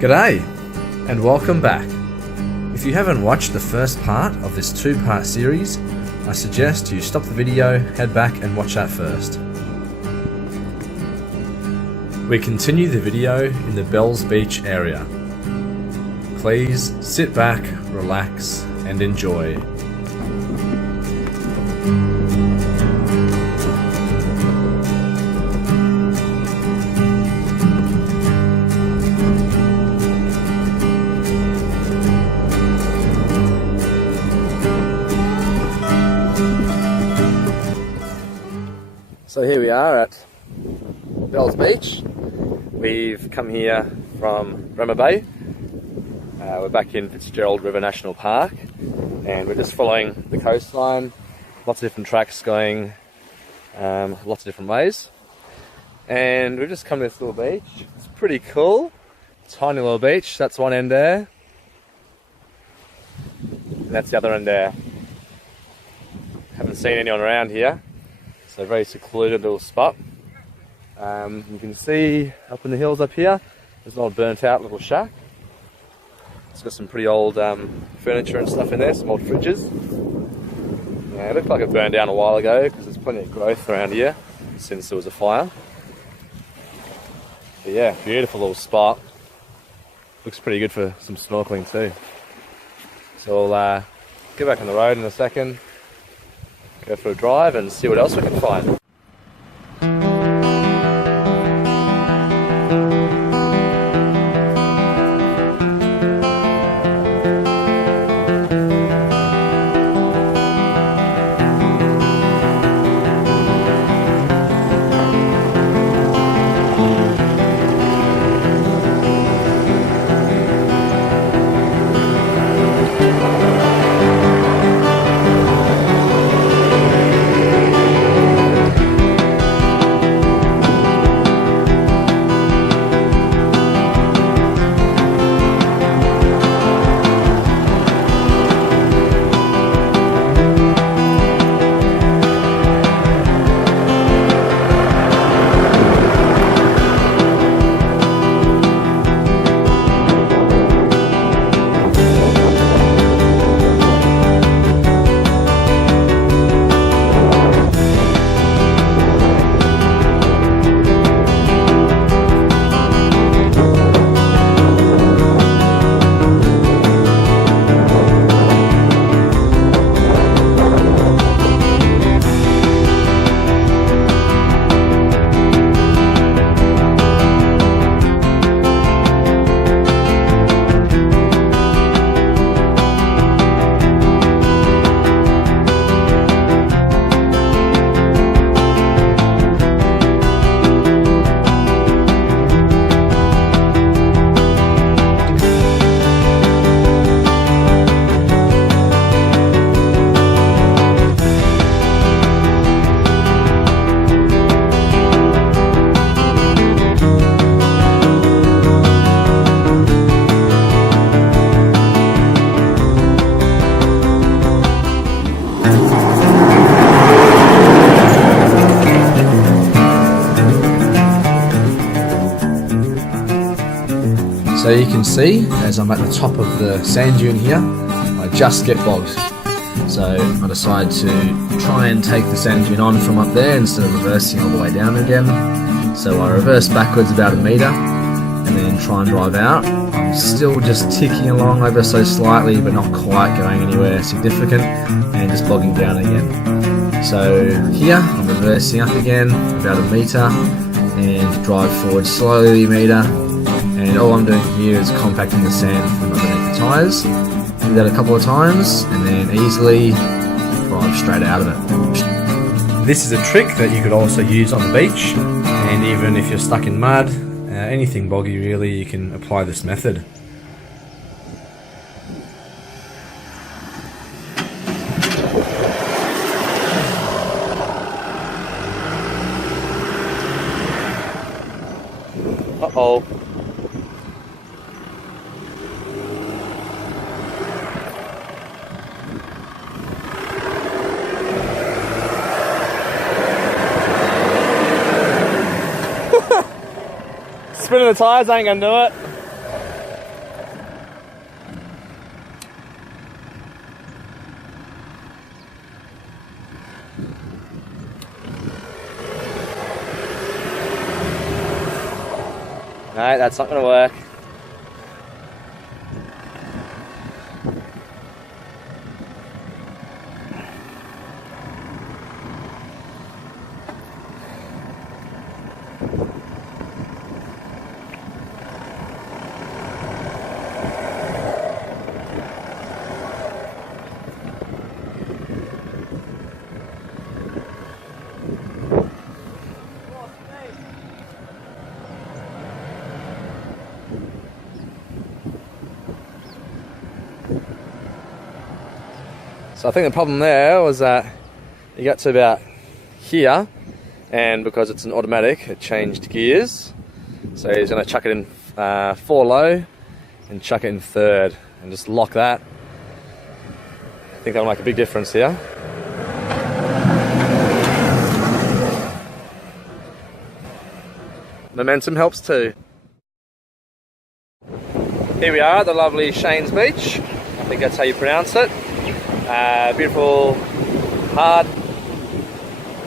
G'day, and welcome back. If you haven't watched the first part of this two-part series, I suggest you stop the video, head back and watch that first. We continue the video in the Bells Beach area. Please sit back, relax and enjoy. So here we are at Bells Beach. We've come here from Bremer Bay. We're back in Fitzgerald River National Park and we're just following the coastline. Lots of different tracks going lots of different ways. And we've just come to this little beach. It's pretty cool. Tiny little beach. That's one end there. And that's the other end there. Haven't seen anyone around here. So very secluded little spot. You can see up in the hills up here, there's an old burnt out little shack. It's got some pretty old furniture and stuff in there, some old fridges. Yeah, it looked like it burned down a while ago because there's plenty of growth around here since there was a fire. But yeah, beautiful little spot. Looks pretty good for some snorkeling too. So we'll get back on the road in a second. Go for a drive and see what else we can find. So you can see, as I'm at the top of the sand dune here, I just get bogged. So I decide to try and take the sand dune on from up there instead of reversing all the way down again. So I reverse backwards about 1 metre and then try and drive out. I'm still just ticking along ever so slightly, but not quite going anywhere significant, and just bogging down again. So here I'm reversing up again about 1 metre and drive forward slowly 1 metre. And all I'm doing here is compacting the sand from underneath the tyres. Do that a couple of times and then easily drive straight out of it. This is a trick that you could also use on the beach, and even if you're stuck in mud, anything boggy really, you can apply this method. Uh-oh. Spinning the tyres ain't gonna do it. No, that's not going to work. So I think the problem there was that you got to about here, and because it's an automatic, it changed gears. So he's going to chuck it in 4 low and chuck it in 3rd and just lock that. I think that'll make a big difference here. Momentum helps too. Here we are at the lovely Shane's Beach. I think that's how you pronounce it. Beautiful, hard,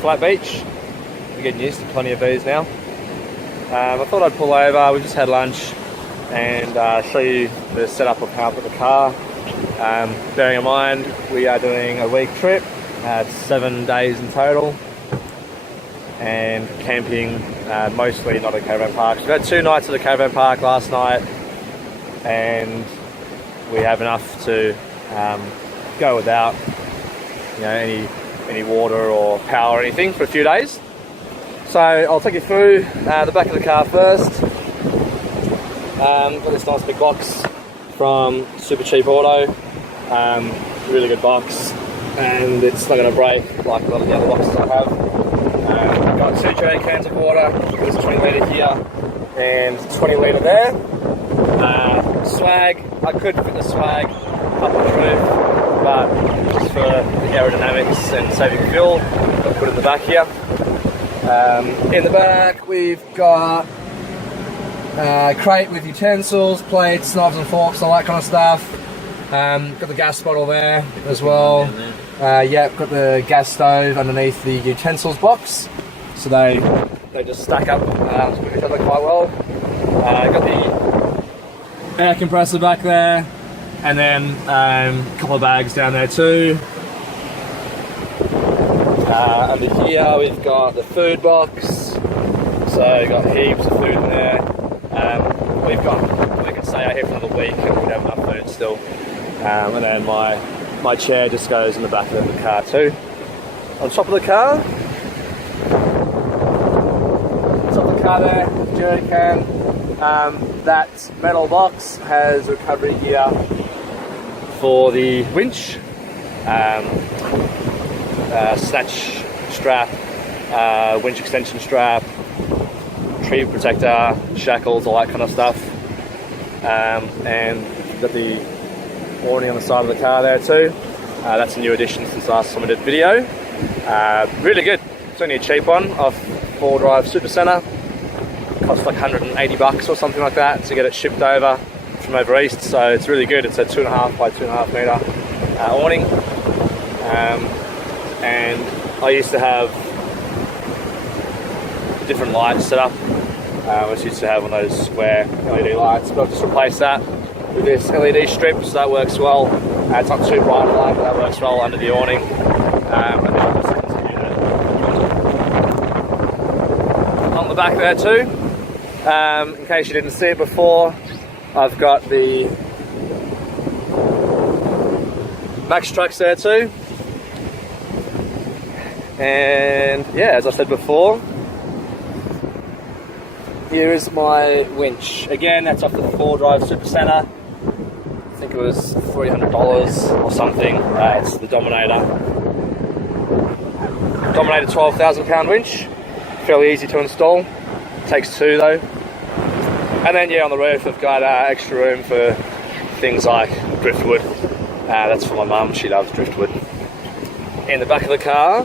flat beach. We're getting used to plenty of these now. I thought I'd pull over. We just had lunch and show you the setup of how I put the car. Bearing in mind we are doing a week trip. It's 7 days in total, and camping mostly not at caravan parks. We had 2 nights at the caravan park last night, and we have enough to go without, you know, any water or power or anything for a few days. So I'll take you through the back of the car first. Got this nice big box from Supercheap Auto, really good box, and it's not going to break like a lot of the other boxes I have. Got 2 jerry cans of water. There's 20 litre here and 20 litre there. Swag, I could fit the swag up on the roof, but just for the aerodynamics and saving fuel, I'll put it in the back here. In the back we've got a crate with utensils, plates, knives and forks, all that kind of stuff. Got the gas bottle there as well. Got the gas stove underneath the utensils box, so they just stack up with each other quite well. Got the air compressor back there, and then a couple of bags down there too. Under here we've got the food box, so we've got heaps of food in there. We could stay out here for another week and we'd have enough food still. And then my chair just goes in the back of the car too. On top of the car, there, jerry can. That metal box has recovery gear for the winch, snatch strap, winch extension strap, tree protector, shackles, all that kind of stuff. And got the warning on the side of the car there too. That's a new addition since last time I did video. Really good. It's only a cheap one off 4Drive Super Center. Cost like 180 bucks or something like that to get it shipped over from over east, so it's really good. It's a 2.5 by 2.5 meter awning, and I used to have different lights set up. I used to have one of those square LED lights, but I've just replaced that with this LED strip, so that works well. It's not too bright light, but that works well under the awning. And then the second unit on the back there too. In case you didn't see it before, I've got the Max Trucks there too. And yeah, as I said before, here is my winch. Again, that's off the 4Drive Super Center. I think it was $300 or something. It's the Dominator 12,000 pound winch. Fairly easy to install. Takes 2 though. And then yeah, on the roof I've got extra room for things like driftwood. That's for my mum, she loves driftwood. In the back of the car,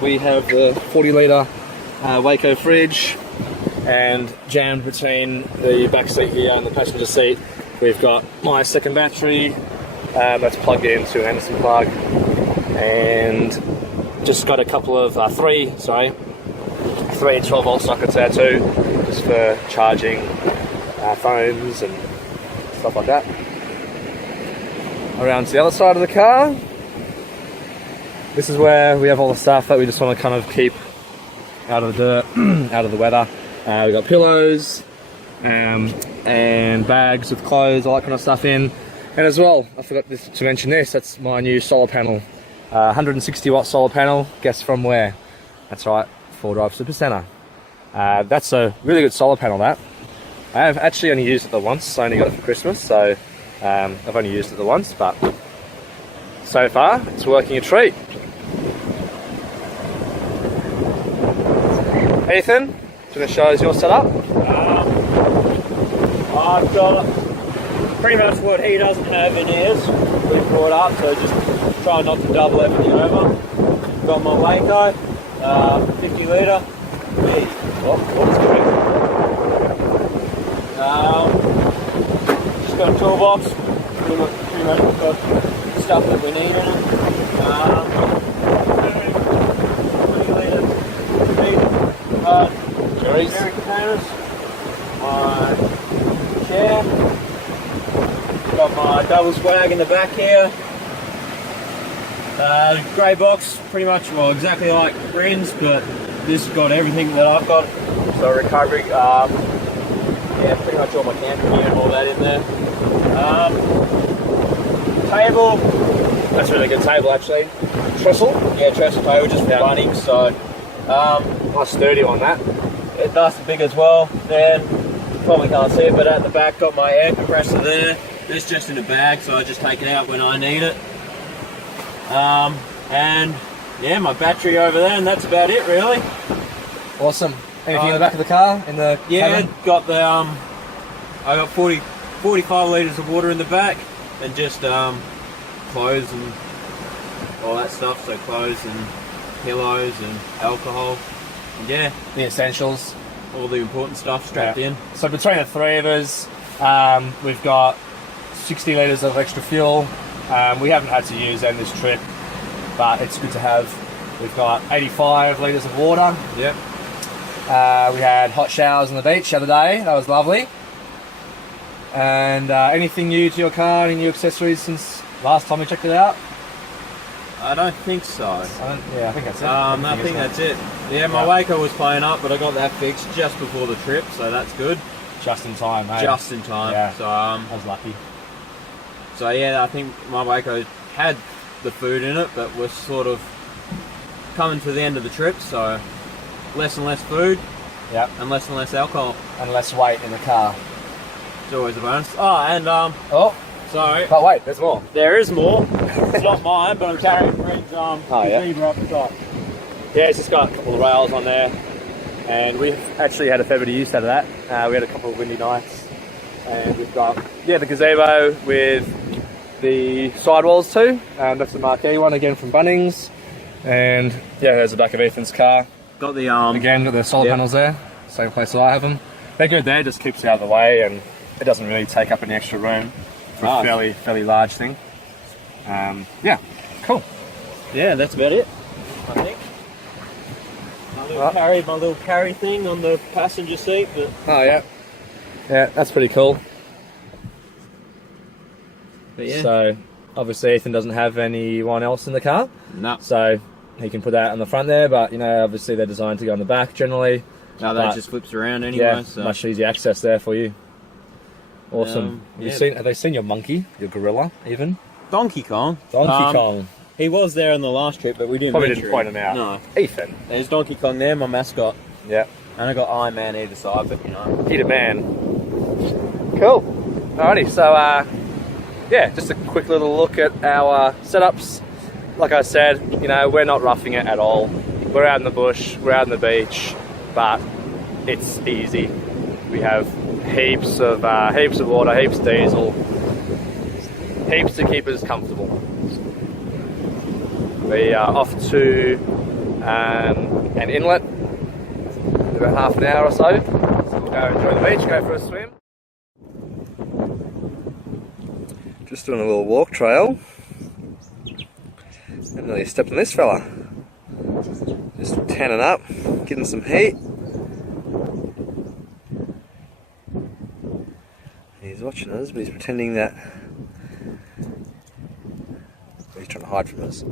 we have the 40 litre Waco fridge, and jammed between the back seat here and the passenger seat we've got my second battery that's plugged into an Anderson plug, and just got a couple of three 3 12-volt sockets there too, just for charging phones and stuff like that. Around to the other side of the car. This is where we have all the stuff that we just want to kind of keep out of the dirt, out of the weather. We've got pillows and bags with clothes, all that kind of stuff in. And as well, I forgot to mention this, that's my new solar panel. 160 watt solar panel, guess from where? That's right, 4Drive Supercenter. That's a really good solar panel, that. I have actually only used it the once, I only got it for Christmas, so I've only used it the once, but so far it's working a treat. Ethan, do you want to show us your setup? I've got pretty much what he doesn't have in his. We've brought up, so just try not to double everything over. Got my Waco, 50 litre. What's going Just got a toolbox. Pretty much got stuff that we need in it. 20 litre big dairy containers. My chair. Got my double swag in the back here. Grey box, pretty much, well, exactly like Bryn's, but this has got everything that I've got. So recovery, yeah, pretty much all my camping gear and all that in there. Table, That's a really good table actually. Trestle? yeah, trestle table just for Bunnings, so Nice sturdy on that. it's nice and big as well. Then, probably can't see it, but at the back got my air compressor there. It's just in a bag, so I just take it out when I need it. And yeah, my battery over there, and that's about it really. Awesome. Anything in the back of the car? In the Yeah, cabin? got the I got 45 litres of water in the back, and just clothes and all that stuff. So clothes and pillows and alcohol. And yeah, The essentials. all the important stuff strapped in. So between the three of us, we've got 60 litres of extra fuel. We haven't had to use them this trip, but it's good to have. We've got 85 litres of water. Yep. We had hot showers on the beach the other day. That was lovely. And anything new to your car? Any new accessories since last time we checked it out? I don't think so. I think that's it. I think that's it. Yeah, my Waco was playing up, but I got that fixed just before the trip, so that's good. Just in time, eh? Just in time. Yeah. So I was lucky. So yeah, I think my Waco had the food in it, but was sort of coming to the end of the trip, so less and less food Yep. and less alcohol. And less weight in the car. It's always a bonus. Oh, and Oh, sorry, but wait, there's more. there is more. It's not mine, but I'm carrying Bryn's yeah. zebra up the top. Yeah, it's just got a couple of rails on there, and we've actually had a fair bit of use out of that. We had a couple of windy nights, and we've got the gazebo with the sidewalls too. That's the marquee one again from Bunnings, and yeah, there's the back of Ethan's car. Got the Again, got the solar Yep. panels there, same place that I have them. They're good there, just keeps it out of the way, and it doesn't really take up any extra room for a Nice. fairly large thing. Yeah, cool. Yeah, that's about it, I think. My little carry thing on the passenger seat, but Oh yeah, yeah, that's pretty cool. yeah. So obviously Ethan doesn't have anyone else in the car, No. so he can put that on the front there. But you know, obviously they're designed to go on the back generally. No, But- that just flips around anyway. Yeah, So much easier access there for you. Awesome. yeah. Have they seen your monkey, your gorilla, even? Donkey Kong. Donkey Kong. He was there on the last trip, but we didn't. Probably venture didn't point in. him out. No. Ethan. There's Donkey Kong there, my mascot, Yeah. and I got Iron Man either side, but you know. Peter Man. Cool. Alrighty, so yeah, just a quick little look at our setups. Like I said, you know, we're not roughing it at all. We're out in the bush, we're out on the beach, but it's easy. We have heaps of water, heaps of diesel, heaps to keep us comfortable. We are off to an inlet in about half an hour or so. So we'll go enjoy the beach, go for a swim. Just doing a little walk trail. And nearly stepped on this fella. Just tanning up, getting some heat. He's watching us, but he's pretending that he's trying to hide from us.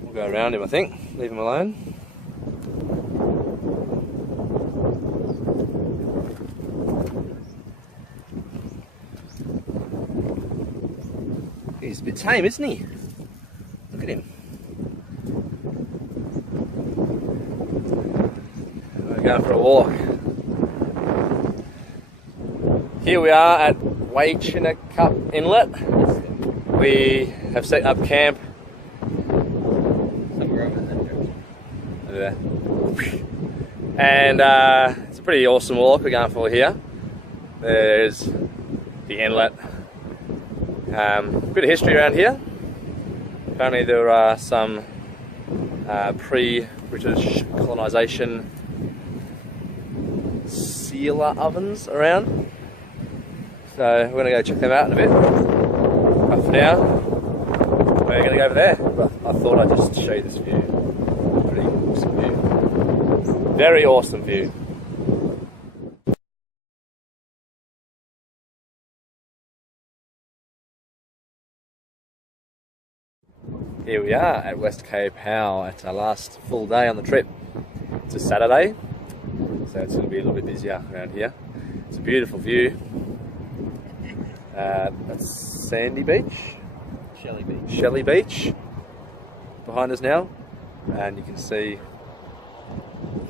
We'll go around him, I think. Leave him alone. He's a bit tame, isn't he? Look at him. We're going for a walk. Here we are at Waichinacup Inlet. We have set up camp somewhere over there. And it's a pretty awesome walk we're going for here. There's the inlet. Bit of history around here. Apparently there are some pre-British colonisation sealer ovens around. So we're going to go check them out in a bit. But for now, we're going to go over there. But I thought I'd just show you this view. Pretty awesome view. Very awesome view. Here we are at West Cape Howe at our last full day on the trip. It's a Saturday, so it's going to be a little bit busier around here. It's a beautiful view. That's Sandy Beach? Shelley Beach. Shelley Beach behind us now, and you can see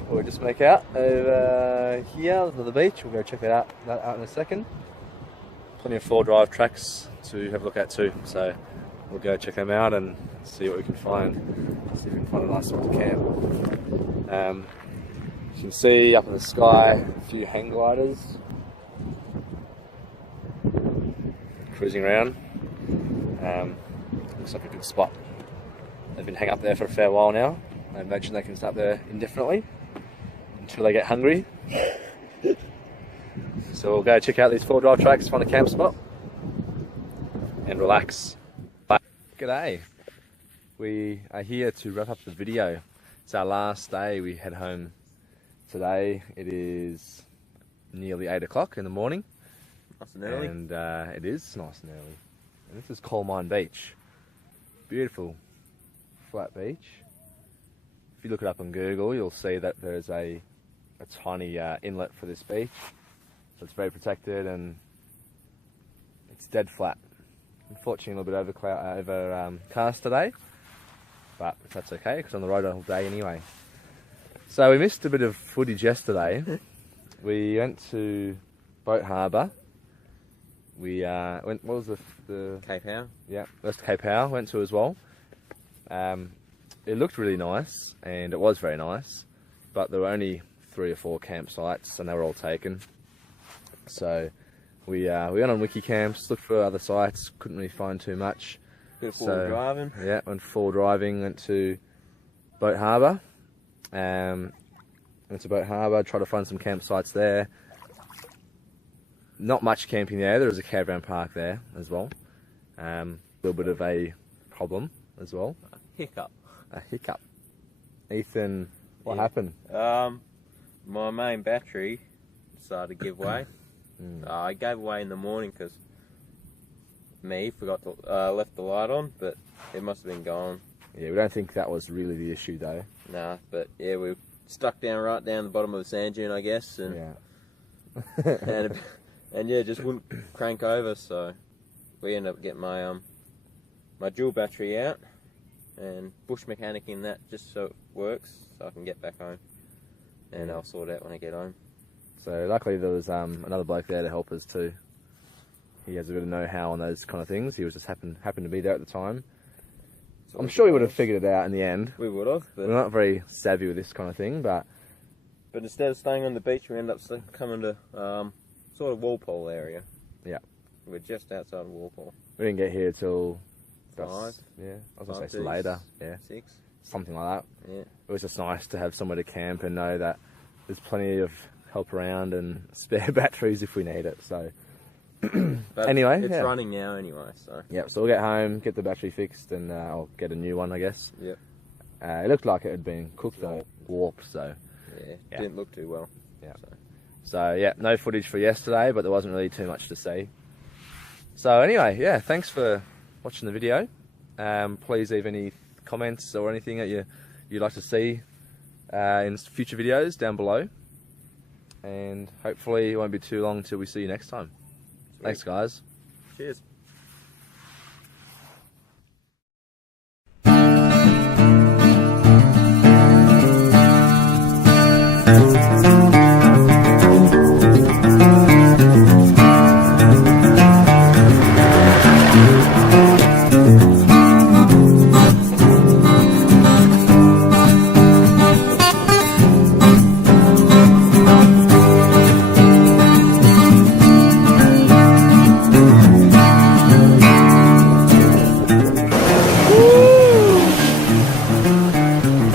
what we just make out over here. There's another beach. We'll go check that out in a second. Plenty of 4-drive tracks to have a look at too, so we'll go check them out and see what we can find. See if we can find a nice spot to camp. You can see up in the sky a few hang gliders cruising around. Looks like a good spot. They've been hanging up there for a fair while now. I imagine they can start there indefinitely until they get hungry. So we'll go check out these 4-drive tracks, find a camp spot and relax. G'day. We are here to wrap up the video. It's our last day. We head home today. It is nearly 8 o'clock in the morning. Nice and early. And it is nice and early. And this is Coal Mine Beach. Beautiful flat beach. If you look it up on Google, you'll see that there's a tiny inlet for this beach. So it's very protected and it's dead flat. Unfortunately, a little bit overcast today, but that's okay because on the road all day anyway. So we missed a bit of footage yesterday. We went to Boat Harbour. We went. What was the Cape Howe? Yeah, West Cape Howe went to as well. It looked really nice, and it was very nice, but there were only 3 or 4 campsites, and they were all taken. So we went on Wikicamps, looked for other sites, couldn't really find too much. Bit of forward driving. Yeah, went 4 driving, went to Boat Harbour. Went to Boat Harbour, tried to find some campsites there. Not much camping there, there was a caravan park there as well. A little bit of a problem as well. A hiccup. A hiccup. Ethan, what happened? My main battery started to give way. I gave way in the morning because forgot to left the light on, but it must have been gone. Yeah, we don't think that was really the issue though. Nah, but yeah, we stuck right down the bottom of the sand dune, I guess, and yeah. and yeah, just wouldn't crank over. So we ended up getting my my dual battery out and bush mechanicking that just so it works, so I can get back home, and I'll sort it out when I get home. So luckily there was another bloke there to help us too. He has a bit of know-how on those kind of things. He was just happened to be there at the time. So I'm sure we would have figured it out in the end. We would have, but we're not very savvy with this kind of thing, but instead of staying on the beach, we end up coming to sort of Walpole area. Yeah, we're just outside of Walpole. We didn't get here till 5. Yeah, I was gonna say later. Yeah, 6, something like that. Yeah, it was just nice to have somewhere to camp and know that there's plenty of help around and spare batteries if we need it. So anyway, it's running now anyway. So yeah, so we'll get home, get the battery fixed, and I'll get a new one, I guess. Yep. It looked like it had been cooked or warped, so yeah, didn't look too well. Yeah. So yeah, no footage for yesterday, but there wasn't really too much to see. So anyway, yeah, thanks for watching the video. Please leave any comments or anything that you'd like to see in future videos down below. And hopefully it won't be too long till we see you next time. Sweet. Thanks guys. Cheers.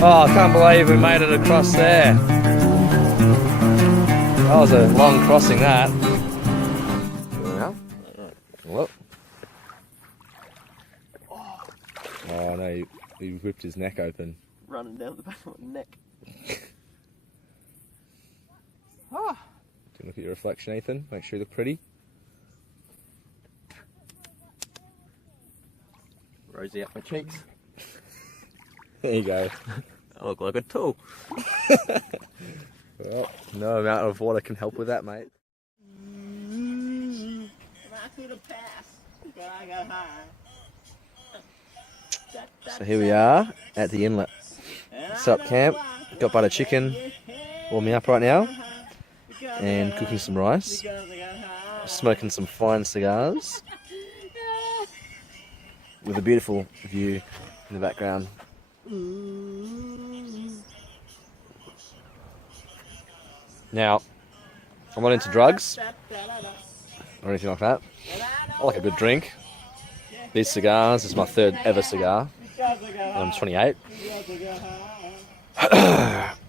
Oh, I can't believe we made it across there. That was a long crossing, that. Look. Oh no, he whipped his neck open. Running down the back of my neck. Do you look at your reflection, Ethan? Make sure you look pretty. Rosy up my cheeks. There you go. I look like a tool. Well, no amount of water can help with that, mate. So here we are at the inlet. Set up camp, got butter chicken warming up right now, and cooking some rice, smoking some fine cigars, with a beautiful view in the background. Now, I'm not into drugs or anything like that. I like a good drink. These cigars, this is my third ever cigar. I'm 28.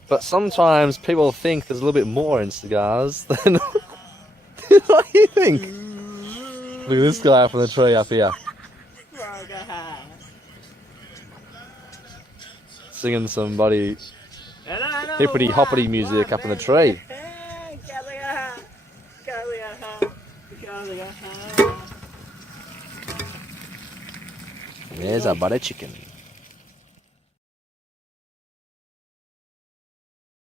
But sometimes people think there's a little bit more in cigars than what you think. Look at this guy up on the tree up here. Singing some bloody hippity hoppity music up in the tree. There's our butter chicken.